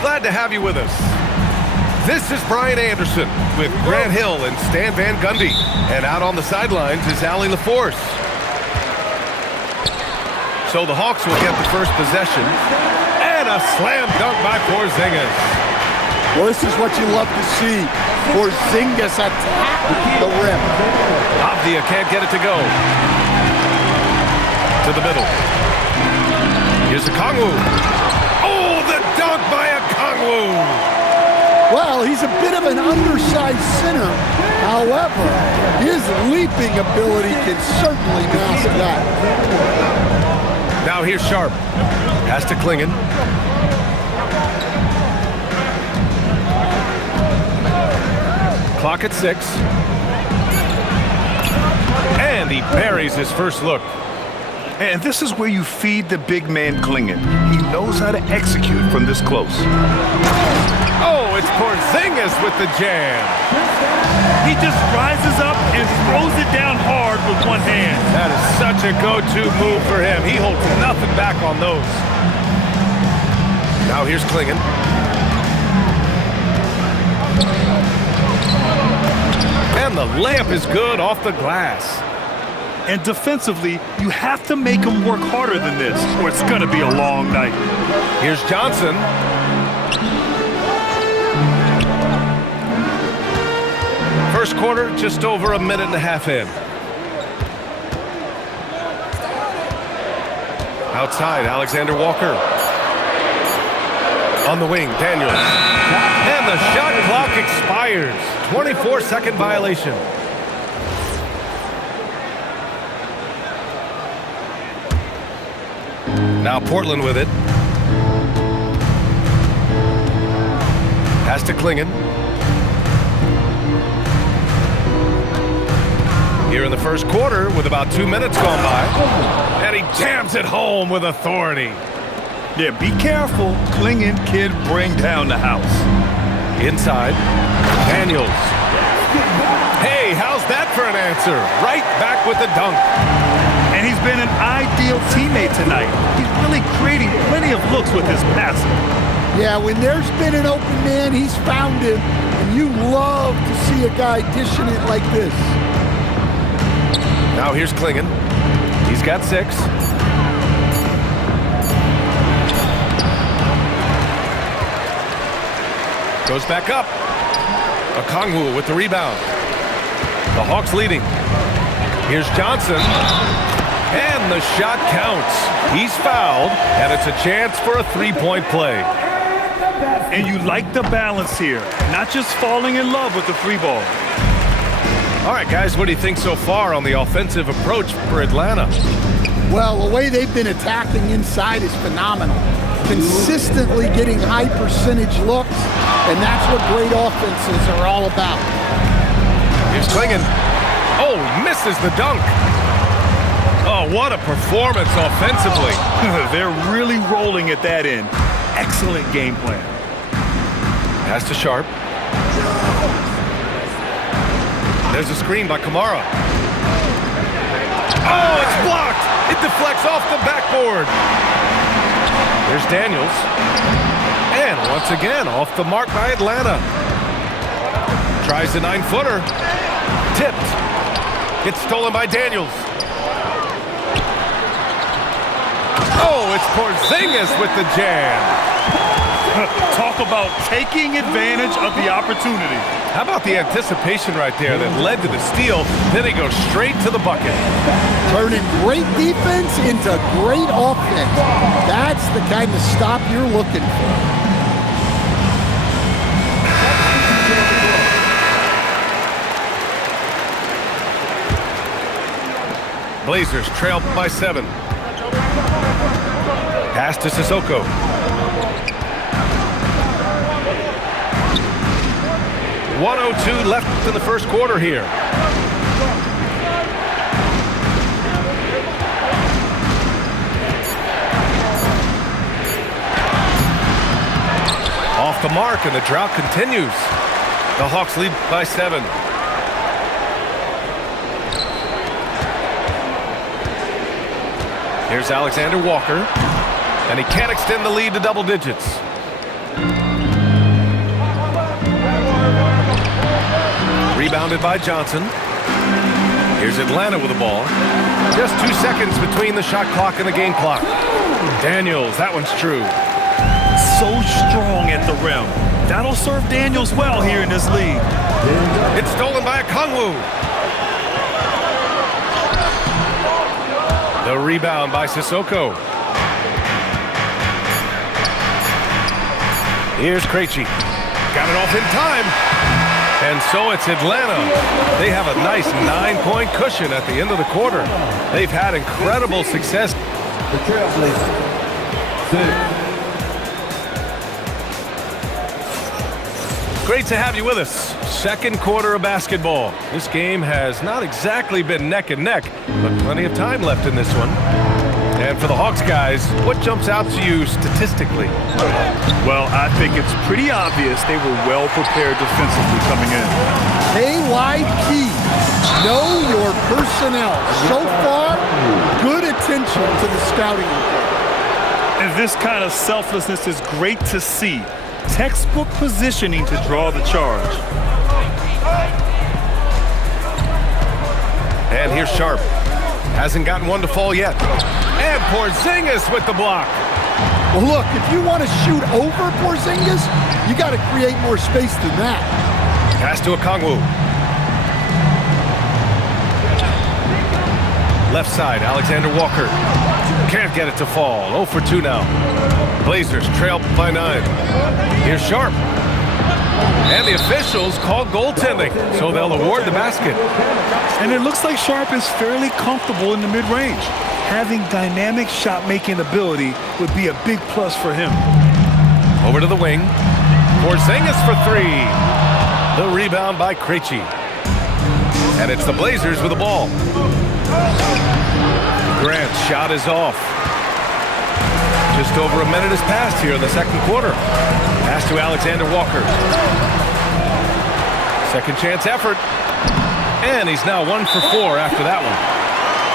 Glad to have you with us. This is Brian Anderson with Grant Hill and Stan Van Gundy. And out on the sidelines is Allie LaForce. So the Hawks will get the first possession. And a slam dunk by Porzingis. Well, this is what you love to see. Porzingis attack the rim. Avdia can't get it to go. To the middle. Here's Okongwu. Oh, the dunk by Okongwu. Well, he's a bit of an undersized center. However, his leaping ability can certainly mask that. Now here's Sharp. Has to Klingon. Clock at 6. And he buries his first look. And this is where you feed the big man Klingon. He knows how to execute from this close. Oh, it's Porzingis with the jam. He just rises up and throws it down hard with one hand. That is such a go-to move for him. He holds nothing back on those. Now here's Klingon. And the layup is good off the glass. And defensively, you have to make him work harder than this, or it's going to be a long night. Here's Johnson. First quarter, just over a minute and a half in. Outside, Alexander Walker. On the wing, Daniels. And the shot clock expires. 24-second violation. Now Portland with it. Pass to Klingon. Here in the first quarter with about 2 minutes gone by. And he jams it home with authority. Yeah, be careful. Klingon kid bring down the house. Inside. Daniels. Hey, how's that for an answer? Right back with the dunk. And he's been an ideal teammate tonight. He's really creating plenty of looks with his passing. Yeah, when there's been an open man, he's found him. And you love to see a guy dishing it like this. Now here's Klingon. He's got 6. Goes back up. Okongwu with the rebound. The Hawks leading. Here's Johnson. And the shot counts. He's fouled, and it's a chance for a three-point play. And you like the balance here, not just falling in love with the free ball. All right, guys, what do you think so far on the offensive approach for Atlanta? Well, the way they've been attacking inside is phenomenal. Consistently getting high percentage looks, and that's what great offenses are all about. Here's Klingon. Oh, misses the dunk. Oh, what a performance offensively. They're really rolling at that end. Excellent game plan. Pass to Sharp. There's a screen by Kamara. Oh, it's blocked. It deflects off the backboard. There's Daniels. And once again, off the mark by Atlanta. Tries the 9-footer. Tipped. Gets stolen by Daniels. Oh, it's Porzingis with the jam. Talk about taking advantage of the opportunity. How about the anticipation right there that led to the steal? Then he goes straight to the bucket. Turning great defense into great offense. That's the kind of stop you're looking for. Blazers trail by 7. Pass to Sissoko. .102 left in the first quarter here. Off the mark, and the drought continues. The Hawks lead by 7. Here's Alexander Walker, and he can't extend the lead to double digits. Rebounded by Johnson. Here's Atlanta with the ball. Just 2 seconds between the shot clock and the game clock. Daniels, that one's true. So strong at the rim. That'll serve Daniels well here in this league. It's stolen by Okongwu. The rebound by Sissoko. Here's Krejci. Got it off in time. And so it's Atlanta. They have a nice 9-point cushion at the end of the quarter. They've had incredible success. The Trailblazers. 6. Great to have you with us. Second quarter of basketball. This game has not exactly been neck and neck, but plenty of time left in this one. And for the Hawks guys, what jumps out to you statistically? Well, I think it's pretty obvious they were well prepared defensively coming in. KYP, know your personnel. So far, good attention to the scouting report. And this kind of selflessness is great to see. Textbook positioning to draw the charge. And here's Sharp. Hasn't gotten one to fall yet. And Porzingis with the block. Well, look, if you want to shoot over Porzingis, you got to create more space than that. Pass to Okongwu. Left side, Alexander Walker. Can't get it to fall. 0 for 2 now. Blazers trail by 9. Here's Sharp. And the officials call goaltending, so they'll award the basket. And it looks like Sharp is fairly comfortable in the mid-range. Having dynamic shot-making ability would be a big plus for him. Over to the wing. Porzingis for 3. The rebound by Krejci. And it's the Blazers with the ball. Grant's shot is off. Just over a minute has passed here in the second quarter. Pass to Alexander Walker. Second chance effort. And he's now 1 for 4 after that one.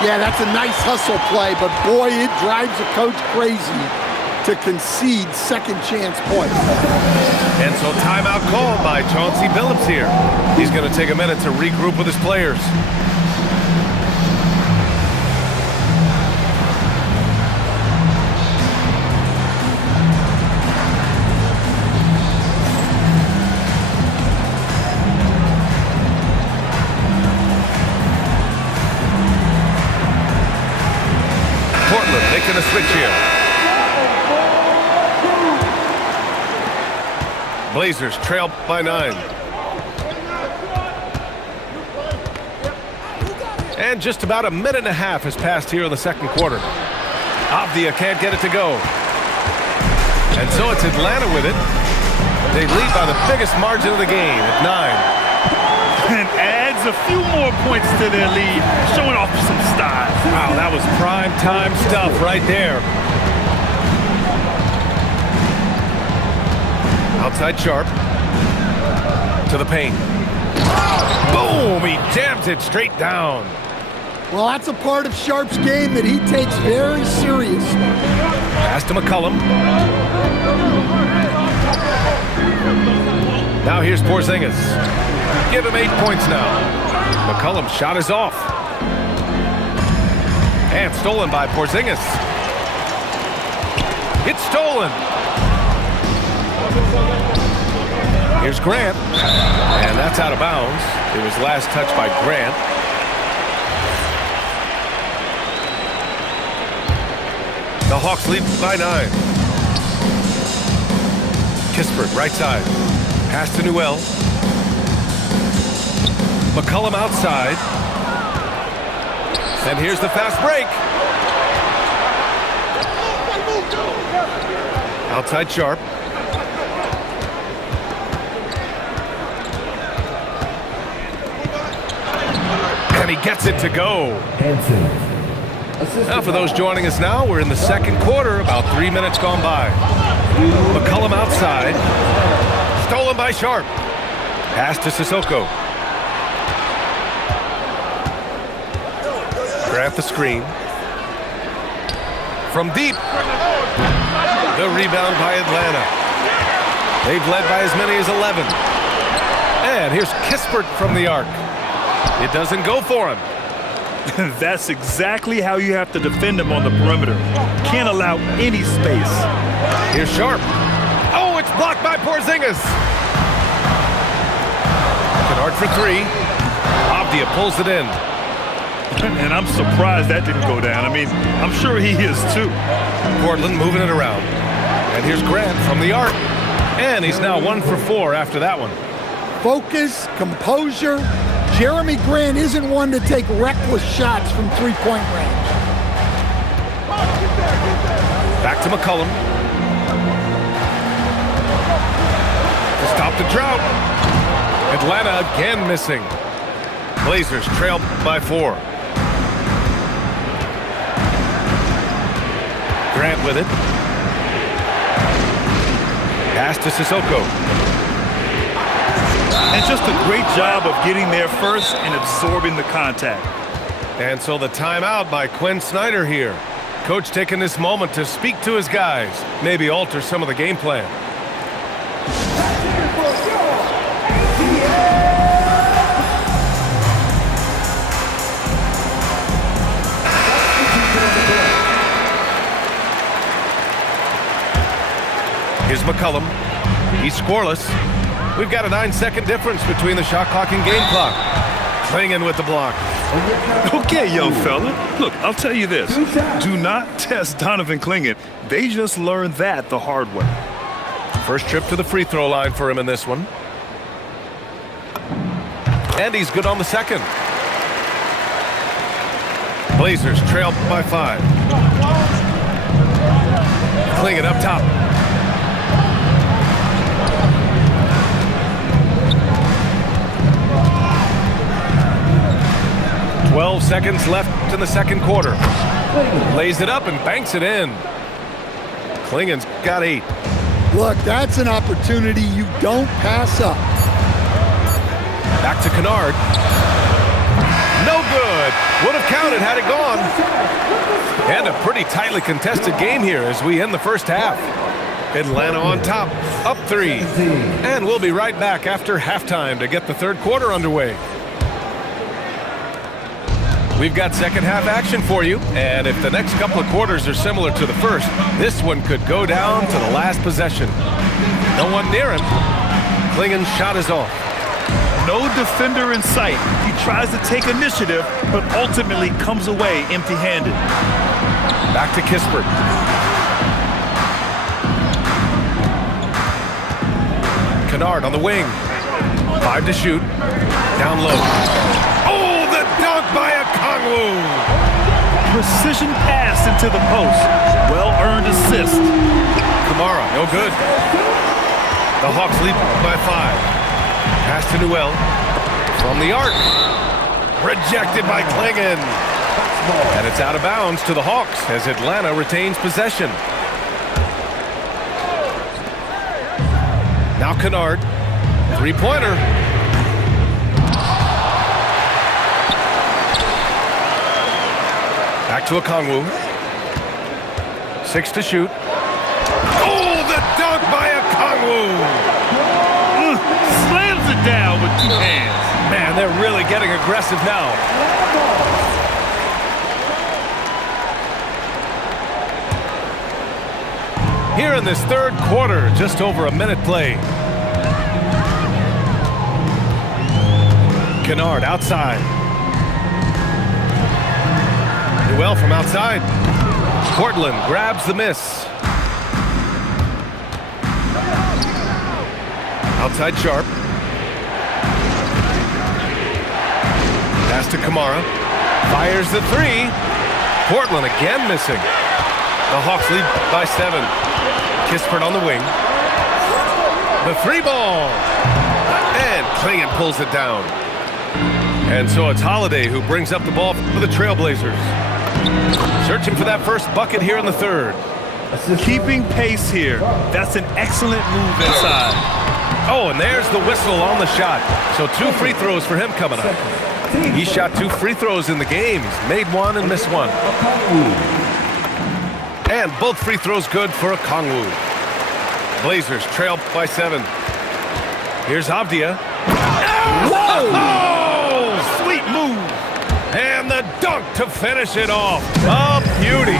Yeah, that's a nice hustle play, but boy, it drives a coach crazy to concede second chance points. And so timeout called by Chauncey Billups here. He's going to take a minute to regroup with his players. Portland making a switch here. Blazers trail by 9. And just about a minute and a half has passed here in the second quarter. Avdia can't get it to go. And so it's Atlanta with it. They lead by the biggest margin of the game at 9. And adds a few more points to their lead, showing off some style. Wow, that was prime time stuff right there. Outside Sharp. To the paint. Boom! He jams it straight down. Well, that's a part of Sharp's game that he takes very seriously. Pass to McCollum. Now here's Porzingis. Give him 8 points now. McCollum's shot is off. And stolen by Porzingis. It's stolen. Here's Grant. And that's out of bounds. It was last touched by Grant. The Hawks lead by 9. Kispert, right side. Pass to Newell. McCollum outside. And here's the fast break. Outside Sharp. And he gets it to go. Now for those joining us now, we're in the second quarter, about 3 minutes gone by. McCollum outside. Stolen by Sharp. Pass to Sissoko. Grant the screen. From deep. The rebound by Atlanta. They've led by as many as 11. And here's Kispert from the arc. It doesn't go for him. That's exactly how you have to defend him on the perimeter. Can't allow any space. Here's Sharp. Oh, it's blocked by Porzingis. Kennard for three. Avdia pulls it in. And I'm surprised that didn't go down. I mean, I'm sure he is too. Portland moving it around. And here's Grant from the arc. And he's now 1 for 4 after that one. Focus, composure. Jeremy Grant isn't one to take reckless shots from three-point range. Back to McCollum. To stop the drought. Atlanta again missing. Blazers trail by 4. Grant with it. Pass to Sissoko. And just a great job of getting there first and absorbing the contact. And so the timeout by Quinn Snyder here. Coach taking this moment to speak to his guys, maybe alter some of the game plan. Here's McCollum. He's scoreless. We've got a 9-second difference between the shot clock and game clock. Clingan with the block. Okay, young fella. Look, I'll tell you this. Do not test Donovan Clingan. They just learned that the hard way. First trip to the free throw line for him in this one. And he's good on the second. Blazers trail by 5. Clingan up top. 12 seconds left in the second quarter. Lays it up and banks it in. Clingan's got 8. Look, that's an opportunity you don't pass up. Back to Kennard. No good. Would have counted had it gone. And a pretty tightly contested game here as we end the first half. Atlanta on top, up 3. And we'll be right back after halftime to get the third quarter underway. We've got second half action for you, and if the next couple of quarters are similar to the first, this one could go down to the last possession. No one near him. Clingan's shot is off. No defender in sight. He tries to take initiative, but ultimately comes away empty-handed. Back to Kispert. Kennard on the wing. 5 to shoot. Down low. Oh, the dunk by a Kongwu. Precision pass into the post. Well-earned assist. Kamara, no good. The Hawks lead by 5. Pass to Newell. From the arc. Rejected by Clingan. And it's out of bounds to the Hawks as Atlanta retains possession. Now Kennard. Three-pointer. Back to Okongwu. 6 to shoot. Oh, the dunk by Okongwu! Slams it down with 2 hands. Man, they're really getting aggressive now. Here in this third quarter, just over a minute played. Kennard outside. Newell from outside. Portland grabs the miss. Outside Sharp. Pass to Kamara. Fires the 3. Portland again missing. The Hawks lead by 7. Kispert on the wing. The 3 ball. And Clingan pulls it down. And so it's Holiday who brings up the ball for the Trailblazers. Searching for that first bucket here in the third. Keeping pace here. That's an excellent move inside. Oh, and there's the whistle on the shot. So 2 free throws for him coming up. He shot 2 free throws in the game. He's made 1 and missed 1. And both free throws good for Okongwu. Blazers trail by 7. Here's Avdia. Whoa! Oh, sweet move. And the dunk to finish it off. A beauty.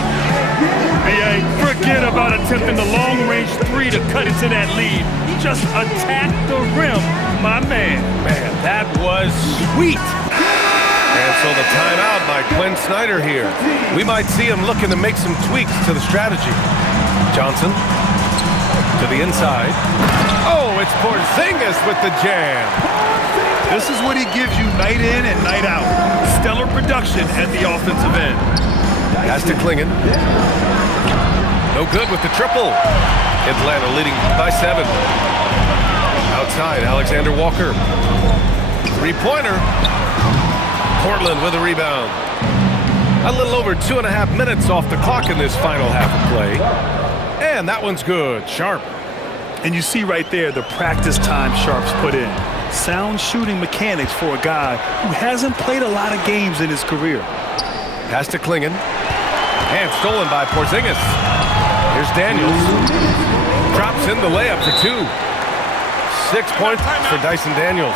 Forget about attempting the long-range three to cut into that lead. Just attack the rim, my man. Man, that was sweet. And so the timeout by Quinn Snyder here. We might see him looking to make some tweaks to the strategy. Johnson to the inside. Oh, it's Porzingis with the jam. This is what he gives you night in and night out. Stellar production at the offensive end. Pass to Klingon. No good with the triple. Atlanta leading by 7. Outside, Alexander Walker. Three-pointer. Portland with a rebound. A little over 2.5 minutes off the clock in this final half of play. And that one's good. Sharp. And you see right there the practice time Sharp's put in. Sound shooting mechanics for a guy who hasn't played a lot of games in his career. Pass to Klingon. And stolen by Porzingis. Here's Daniels. Drops in the layup for 2. 6 points for Dyson Daniels.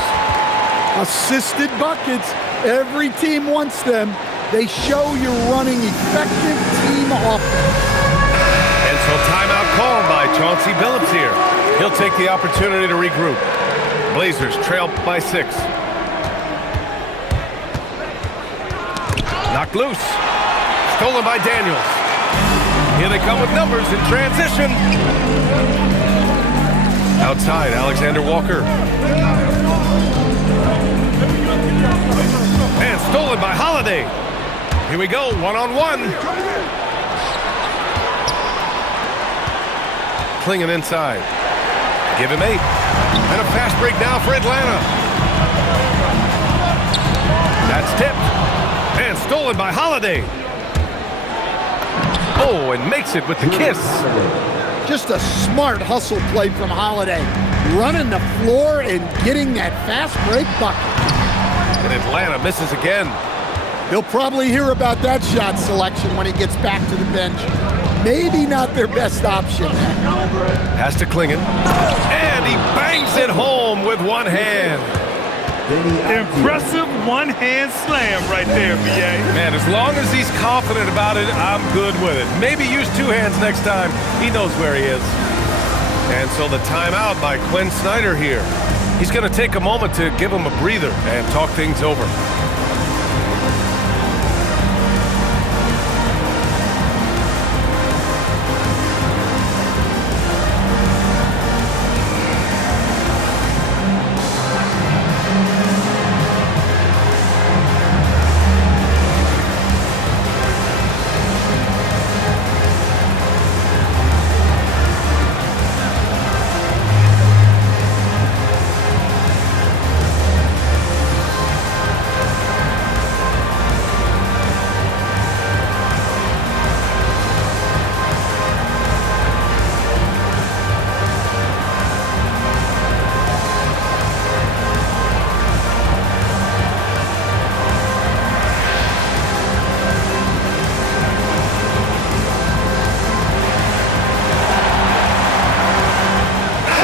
Assisted buckets. Every team wants them. They show you're running effective team offense. And so timeout called by Chauncey Billups here. He'll take the opportunity to regroup. Blazers trail by 6. Knocked loose. Stolen by Daniels. Here they come with numbers in transition. Outside, Alexander Walker. And stolen by Holiday. Here we go, one-on-one. Klingon inside. Give him 8. And a fast break now for Atlanta. That's tipped. And stolen by Holiday. Oh, and makes it with the kiss. Just a smart hustle play from Holiday. Running the floor and getting that fast break bucket. And Atlanta misses again. He'll probably hear about that shot selection when he gets back to the bench. Maybe not their best option. Pass to Klingon. And he bangs it home with one hand. Impressive one-hand slam right there, B.A. Man, as long as he's confident about it, I'm good with it. Maybe use 2 hands next time. He knows where he is. And so the timeout by Quinn Snyder here. He's going to take a moment to give him a breather and talk things over.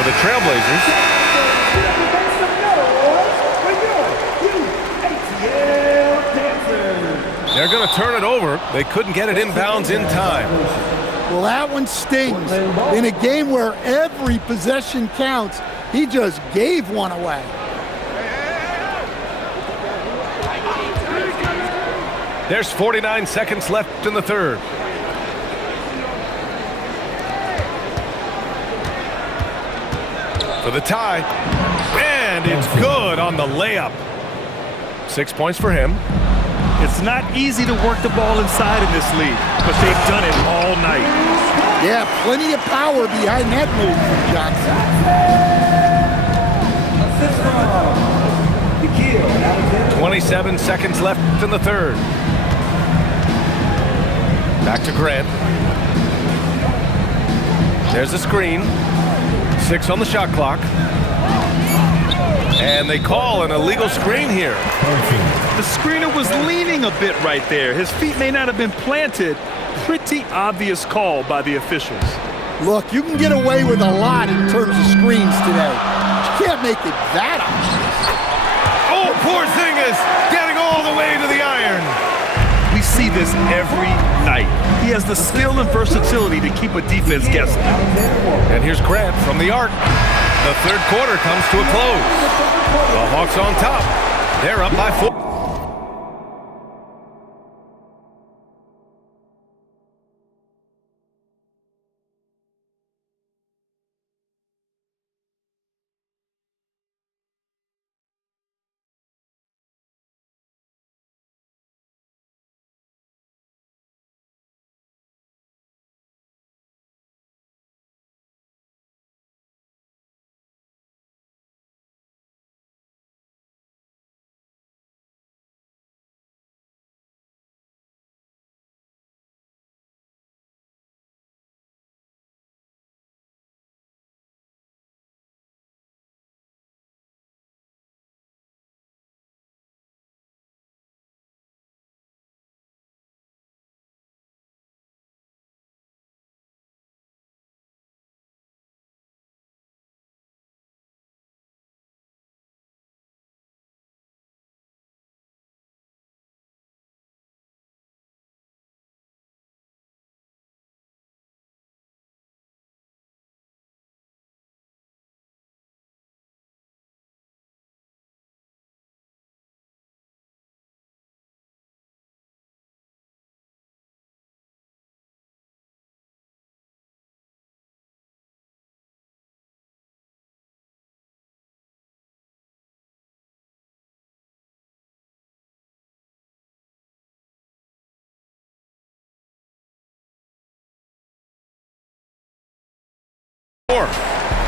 The Trailblazers. They're going to turn it over. They couldn't get it inbounds in time. Well, that one stings. In a game where every possession counts, he just gave one away. There's 49 seconds left in the third. For the tie, and it's good on the layup. 6 points for him. It's not easy to work the ball inside in this league, but they've done it all night. Yeah, plenty of power behind that move Johnson. 27 seconds left in the third. Back to Grant. There's a screen. 6 on the shot clock. And they call an illegal screen here. The screener was leaning a bit right there. His feet may not have been planted. Pretty obvious call by the officials. Look, you can get away with a lot in terms of screens today. You can't make it that obvious. Porzingis getting all the way to the iron. We see this every night. He has the skill and versatility to keep a defense guessing. And here's Grant from the arc. The third quarter comes to a close. The Hawks on top. They're up by 4.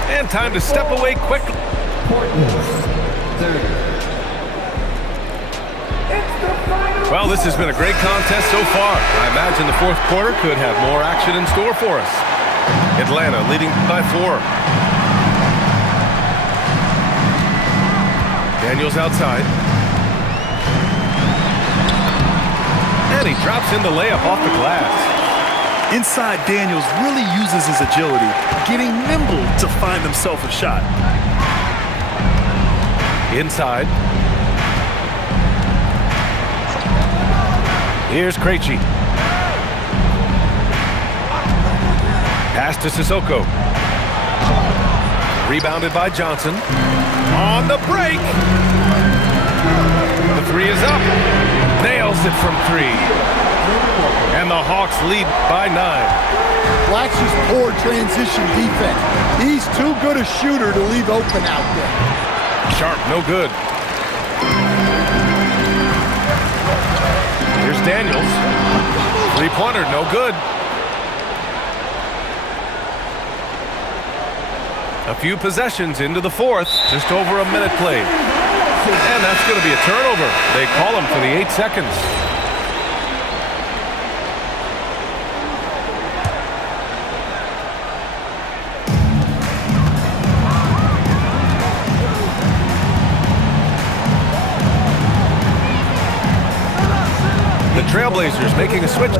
And time to step away quickly. Well, this has been a great contest so far. I imagine the fourth quarter could have more action in store for us. Atlanta leading by 4. Daniels outside. And he drops in the layup off the glass. Inside, Daniels really uses his agility, getting nimble to find himself a shot. Inside. Here's Krejci. Pass to Sissoko. Rebounded by Johnson. On the break. The three is up. Nails it from 3. And the Hawks lead by 9. That's just poor transition defense. He's too good a shooter to leave open out there. Sharp, no good. Here's Daniels. Three-pointer, no good. A few possessions into the fourth, just over a minute played. And that's going to be a turnover. They call him for the 8 seconds. The Trailblazers making a switch.